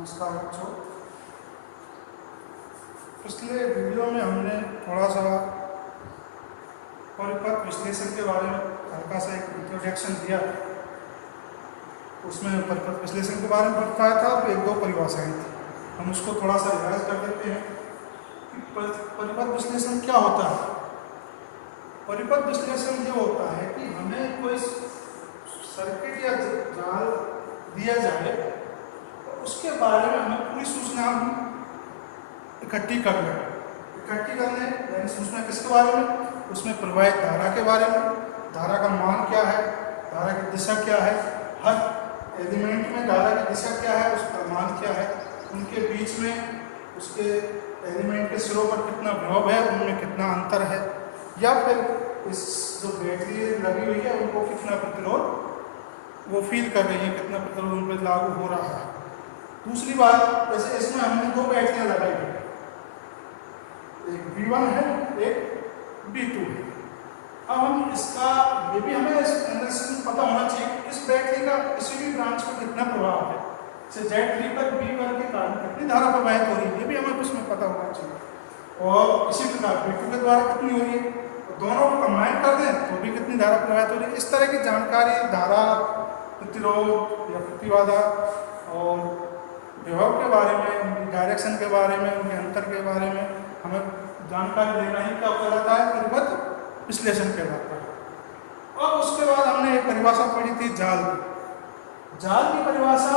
नमस्कार बच्चों। पिछले वीडियो में हमने थोड़ा सा परिपथ विश्लेषण के बारे में हल्का सा एक इंट्रोडक्शन दिया। उसमें परिपथ विश्लेषण के बारे में बताया था, तो एक दो परिभाषाएं थी, हम उसको थोड़ा सा रिवाइज कर देते हैं कि परिपथ विश्लेषण क्या होता है। परिपथ विश्लेषण ये होता है कि हमें कोई सर्किट या जाल दिया जाए तो उसके बारे में हमें पूरी सूचना हम इकट्ठी कर लें। यानी सूचना किसके बारे में? उसमें प्रवाहित धारा के बारे में, धारा का मान क्या है, धारा की दिशा क्या है, हर एलिमेंट में धारा की दिशा क्या है, उसका मान क्या है, उनके बीच में उसके एलिमेंट के सिरों पर कितना विभव है, उनमें कितना अंतर है, या फिर इस जो बैटरी लगी हुई है उनको कितना प्रतिरोध वो फील कर रही है, कितना प्रतिरोध उन पर लागू हो रहा है। दूसरी बात, जैसे इसमें हमने दो बैटरियां लगाई है, एक B1 है, एक B2 है। अब हम इसका ये भी हमें एनालिसिस पता होना चाहिए कि इस बैटरी का किसी भी ब्रांच पर कितना प्रभाव है, जैसे Z3 पर B1 के कारण कितनी धारा प्रवाहित हो रही है, ये भी हमें उसमें पता होना चाहिए। और इसी प्रकार B2 के द्वारा कितनी हो रही है, तो दोनों को कंबाइन कर दें तो भी कितनी धारा प्रवाहित हो रही है। इस तरह की जानकारी धारा, प्रतिरोध या प्रतिबाधा और विभव के बारे में, उनकी डायरेक्शन के बारे में, उनके अंतर के बारे में हमें जानकारी देना ही क्या कहलाता है? परिपथ विश्लेषण कहलाता है। और उसके बाद हमने एक परिभाषा पढ़ी थी जाल की। जाल की परिभाषा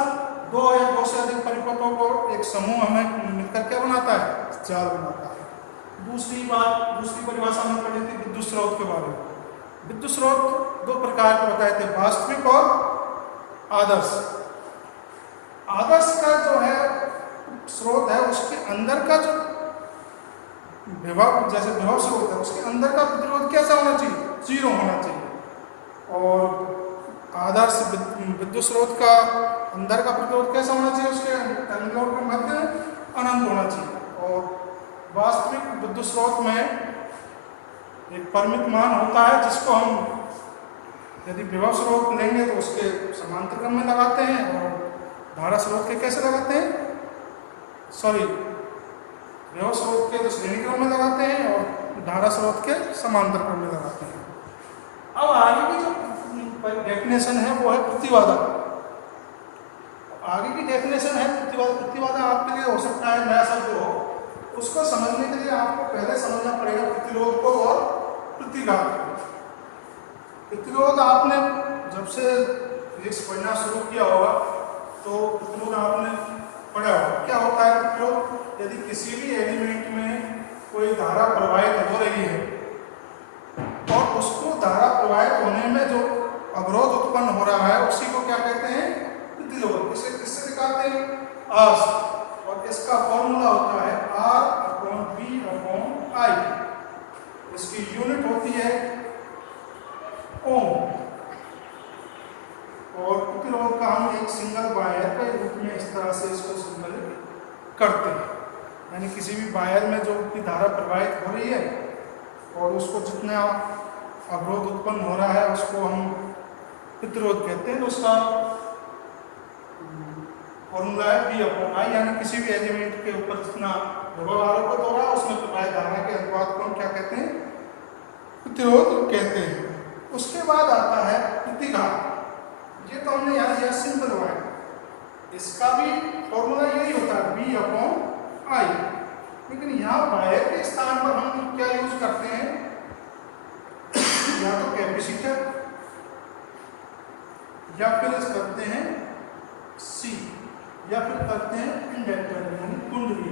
दो या दो से अधिक परिपथों को एक समूह हमें मिलकर क्या बनाता है? जाल बनाता है। दूसरी परिभाषा हमने पढ़ी थी विद्युत स्रोत के बारे में। विद्युत स्रोत दो प्रकार के बताए थे, वास्तविक और आदर्श। आदर्श का जो है स्रोत है, उसके अंदर का जो विभव, जैसे विभव स्रोत है, उसके अंदर का प्रतिरोध कैसा होना चाहिए? 0 होना चाहिए। और आदर्श विद्युत स्रोत का अंदर का प्रतिरोध कैसा होना चाहिए? उसके टर्मिनलों के मध्य अनंत होना चाहिए। और वास्तविक विद्युत स्रोत में एक परिमित मान होता है, जिसको हम यदि विभव स्रोत लेंगे तो उसके समांतर क्रम में लगाते हैं, और धारा स्रोत के कैसे लगाते हैं? विभव स्रोत के तो श्रेणी क्रम में लगाते हैं और धारा स्रोत के समांतर क्रम में लगाते हैं। अब आगे की जो डेफिनेशन है वो है प्रतिबाधा। आगे की डेफिनेशन है प्रतिबाधा। प्रतिबाधा आपके लिए हो सकता है नया शब्द हो, उसको समझने के लिए आपको पहले समझना पड़ेगा प्रतिरोध को और प्रतिघात को। प्रतिरोध आपने जब से फिजिक्स पढ़ना शुरू किया होगा तो प्रतिरोध आपने पढ़ा होगा। क्या होता है प्रतिरोध? यदि किसी भी एलिमेंट में कोई धारा प्रवाहित हो रही है और उसको धारा प्रवाहित होने में जो अवरोध उत्पन्न हो रहा है उसी को क्या कहते हैं? प्रतिरोध। इसे किससे दिखाते हैं? R से। और इसका फॉर्मूला होता है R/V/I। इसकी यूनिट होती है ओम। और प्रतिरोध का हम एक सिंगल वायर के रूप में इस तरह से इसको संबंधित करते हैं। यानी किसी भी वायर में जो भी धारा प्रवाहित हो रही है और उसको जितना अवरोध उत्पन्न हो रहा है उसको हम प्रतिरोध कहते हैं। तो उसका फॉर्मूला है V/I, यानी किसी भी एलिमेंट के ऊपर जितना विभव आरोपित हो रहा है उसमें प्रवाहित धारा के अनुपात को हम क्या कहते हैं? प्रतिरोध कहते हैं। उसके बाद आता है प्रतिघात। ये तो हमने यहाँ दिया सिंपल वायर, इसका भी फॉर्मूला यही होता है V/I। लेकिन यहाँ वायर के स्थान पर हम क्या यूज करते हैं? या तो कैपेसिटर या फिर करते हैं C, या फिर करते हैं इंडक्टर यानी कुंडली।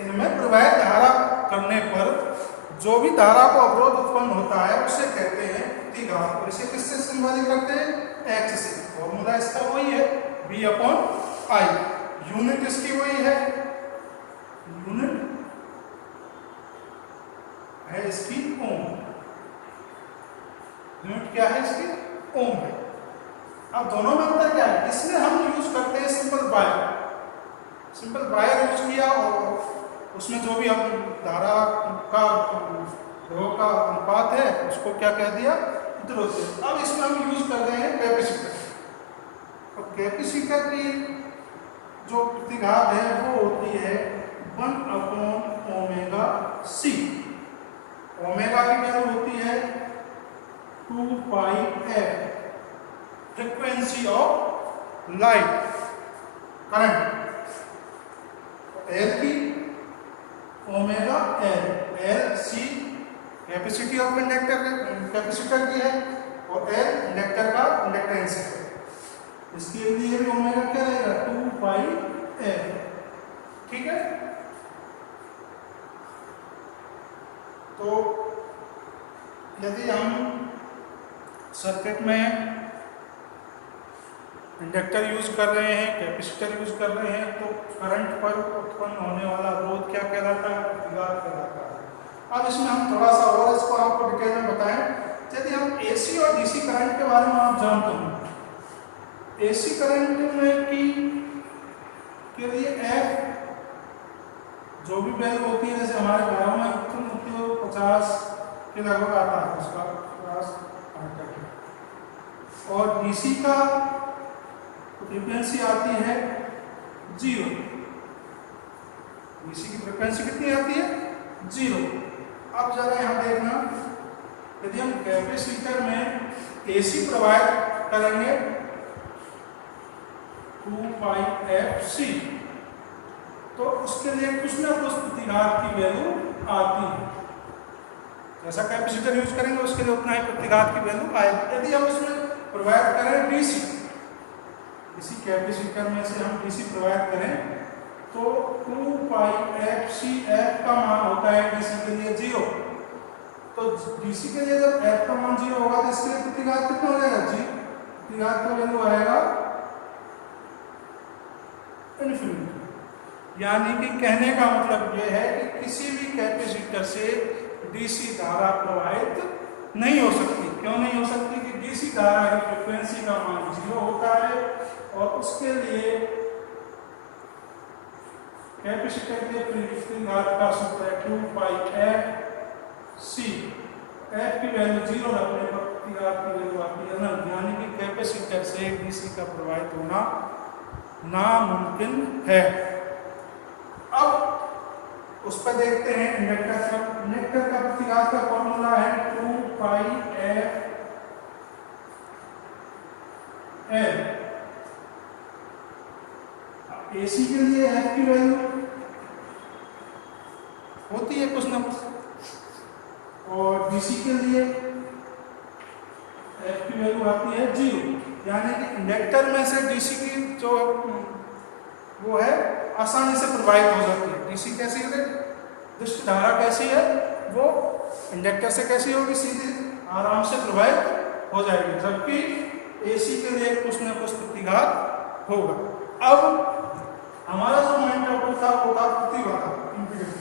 इनमें प्रवाहित धारा करने पर जो भी धारा को अवरोध उत्पन्न होता है उसे कहते हैं प्रतिघात। और इसे किससे संबंधित करते हैं? H से। फॉर्मूला इसका वही है V/I। यूनिट इसकी वही है, यूनिट है इसकी ओम। यूनिट क्या है इसकी? ओम है। अब दोनों में अंतर क्या है? इसमें हम यूज करते हैं simple wire. Simple wire use किया और उसमें जो भी हम धारा का विभव का अनुपात है उसको क्या कह दिया? प्रतिरोध। अब इसमें हम यूज कर रहे हैं कैपेसिटर। और कैपेसिटर की जो प्रतिघात है वो होती है 1/ओमेगा c। ओमेगा की वैल्यू होती है 2πf, frequency of light current. L की omega L, L C capacity of inductor capacitor की है और एल इंडक्टर का इंडक्टेंस है। इसके लिए भी ओमेगा क्या रहेगा 2πf। ठीक है, तो यदि हम सर्किट में इंडक्टर यूज कर रहे हैं, कैपेसिटर यूज कर रहे हैं, तो करंट पर उत्पन्न होने वाला अवरोध क्या कहलाता है? प्रतिघात कहलाता है। अब इसमें हम थोड़ा सा और इसको आपको डिटेल में बताएं। यदि हम एसी और डीसी करंट के बारे में आप जानते हैं, एसी करंट में के लिए एफ जो भी वैल्यू होती है, जैसे हमारे घरों में 50 के लगभग आता है उसका 50, और डीसी का फ्रीक्वेंसी आती है 0। डीसी की फ्रीक्वेंसी कितनी आती है? 0। अब जरा यहाँ देखना, यदि हम कैपेसिटर में एसी प्रोवाइड करेंगे 2πfc, तो उसके लिए कुछ ना कुछ प्रतिघात की वैल्यू आती है। जैसा कैपेसिटर यूज करेंगे उसके लिए उतना ही प्रतिघात की वैल्यू आएगी। यदि हम उसमें प्रोवाइड करें डीसी, इसी कैपेसिटर में से हम डीसी प्रोवाइड करें तो 2πfc, f का मान होता है डीसी के लिए 0। तो डीसी के लिए जब f का मान 0 होगा तो इसके लिए प्रतिघात कितना हो जाएगा? जी, प्रतिघात का वैल्यू आएगा इन्फिनिटी। यानी कि कहने का मतलब यह है कि किसी भी कैपेसिटर से डीसी धारा प्रवाहित नहीं हो सकती। क्यों नहीं हो सकती? कि डीसी धारा की फ्रीक्वेंसी का मान 0 होता है और उसके लिए कैपेसिटर के प्रतिघात का सूत्र है 2πfc। f की वैल्यू 0 रखने पर प्रतिघात की वैल्यू आती है अनंत। यानी कि कैपेसिटर से डीसी का प्रवाहित होना नामुमकिन है। अब उस पर देखते हैं इंडक्टर का। इंडक्टर का प्रतिघात का फॉर्मूला है 2πfl। एसी के लिए एफ की वैल्यू होती है कुछ ना कुछ, और डीसी के लिए एफ की वैल्यू आती है 0। यानी कि इंडक्टर में से डीसी की जो वो है आसानी से प्रवाहित हो जाती है। डीसी कैसी है? दुष्ट धारा कैसी है? वो इंडक्टर से कैसी होगी? सीधे आराम से प्रवाहित हो जाएगी। जबकि एसी के लिए कुछ ना कुछ प्रतिघात होगा। अब हमारा जो मेन टॉपिक था वो था प्रतिबाधा, इम्पीडेंस।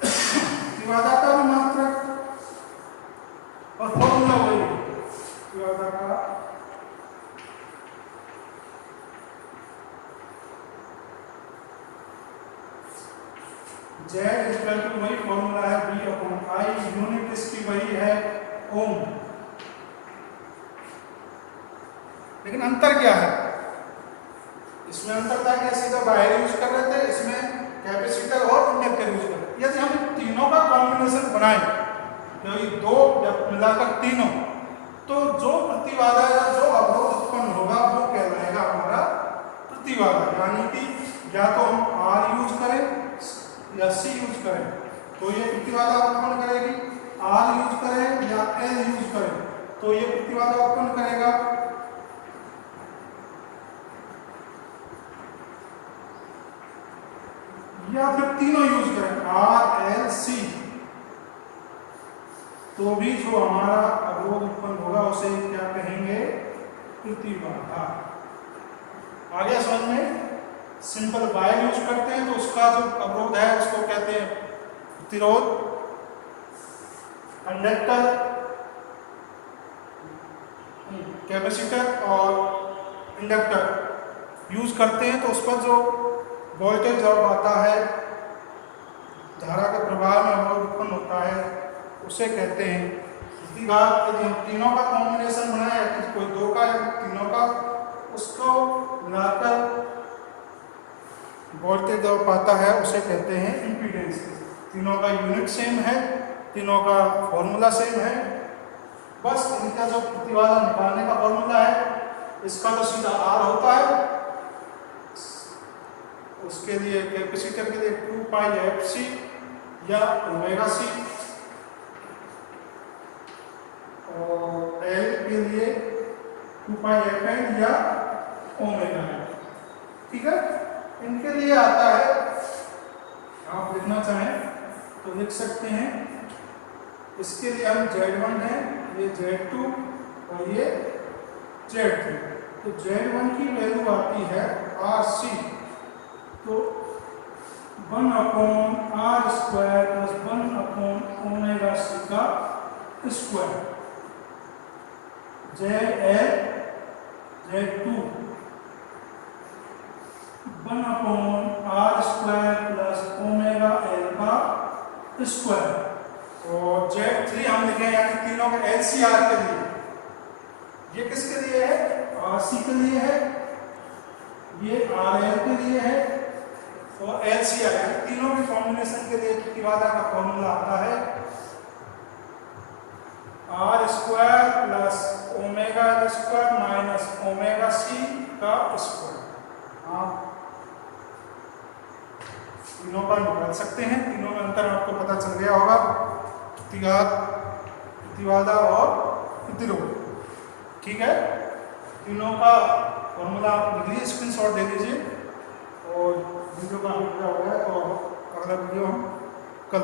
प्रतिबाधा का भी मात्रक और फॉर्मूला वही है। प्रतिबाधा का Z इक्वल टू वही फॉर्मूला है V/I, यूनिट इसकी वही है ओम। लेकिन अंतर क्या है? इसमें अंतर था कि सीधा वायर यूज कर रहे थे, इसमें कैपेसिटर और इंडक्टर यूज कर रहे थे। यदि हम तीनों का कॉम्बिनेशन बनाएं, तो ये दो जब मिलाकर तीनों, तो जो प्रतिबाधा या जो अवरोध उत्पन्न होगा वो कहलाएगा हमारा प्रतिबाधा। यानी कि या तो हम R यूज करें या C यूज करें तो ये प्रतिबाधा उत्पन्न करेगी, R यूज करें या L यूज करें तो ये प्रतिबाधा उत्पन्न करेगा। या फिर तीनों यूज करें R, L, C, तो भी जो हमारा अवरोध उत्पन्न होगा उसे क्या कहेंगे? प्रतिबाधा। आगे समझ में? सिंपल वायर यूज करते हैं तो उसका जो अवरोध है उसको कहते हैं प्रतिरोध। कंडक्टर, कैपेसिटर और इंडक्टर यूज करते हैं तो उस पर जो वोल्टेज जब आता है, धारा के प्रवाह में अवरोध उत्पन्न होता है, उसे कहते हैं प्रतिघात। यदि हम तीनों का कॉम्बिनेशन बनाए, कोई दो का या तीनों का, उस जो पाता है उसे कहते हैं इम्पीडेंस। तीनों का यूनिट सेम है, तीनों का फॉर्मूला सेम है, बस इनका जो प्रतिबाधा निकालने का फॉर्मूला है इसका तो सीधा आर होता है, उसके लिए कैपेसिटर के लिए 2 पाई एफ सी या ओमेगा सी, और एल के लिए 2 पाई एफ एन या ओमेगा एन। ठीक है, इनके लिए आता है, आप लिखना चाहें तो लिख सकते हैं। इसके लिए हम Z1 है, ये Z2 और ये Z3। तो Z1 की वैल्यू आती है RC, तो 1/r² + 1/ωc का square. ZL Z2 1/r² + ωL का स्क्वायर, और Z3 हम लिखे यानी तीनों का LCR के लिए, ये किसके लिए है? RC के लिए है, ये RL के लिए है, और LCR यानी तीनों के कॉम्बिनेशन के लिए प्रतिबाधा का फॉर्मूला आता है R² + ωL² - ωc का स्क्वायर। आप तीनों का निकाल सकते हैं, तीनों में अंतर आपको पता चल गया होगा, प्रतिबाधा और प्रतिरोध। ठीक है, तीनों का फॉर्मूला आप लिख लीजिए, स्क्रीनशॉट दे लीजिए, और वीडियो का हो गया तो अगला वीडियो हम कल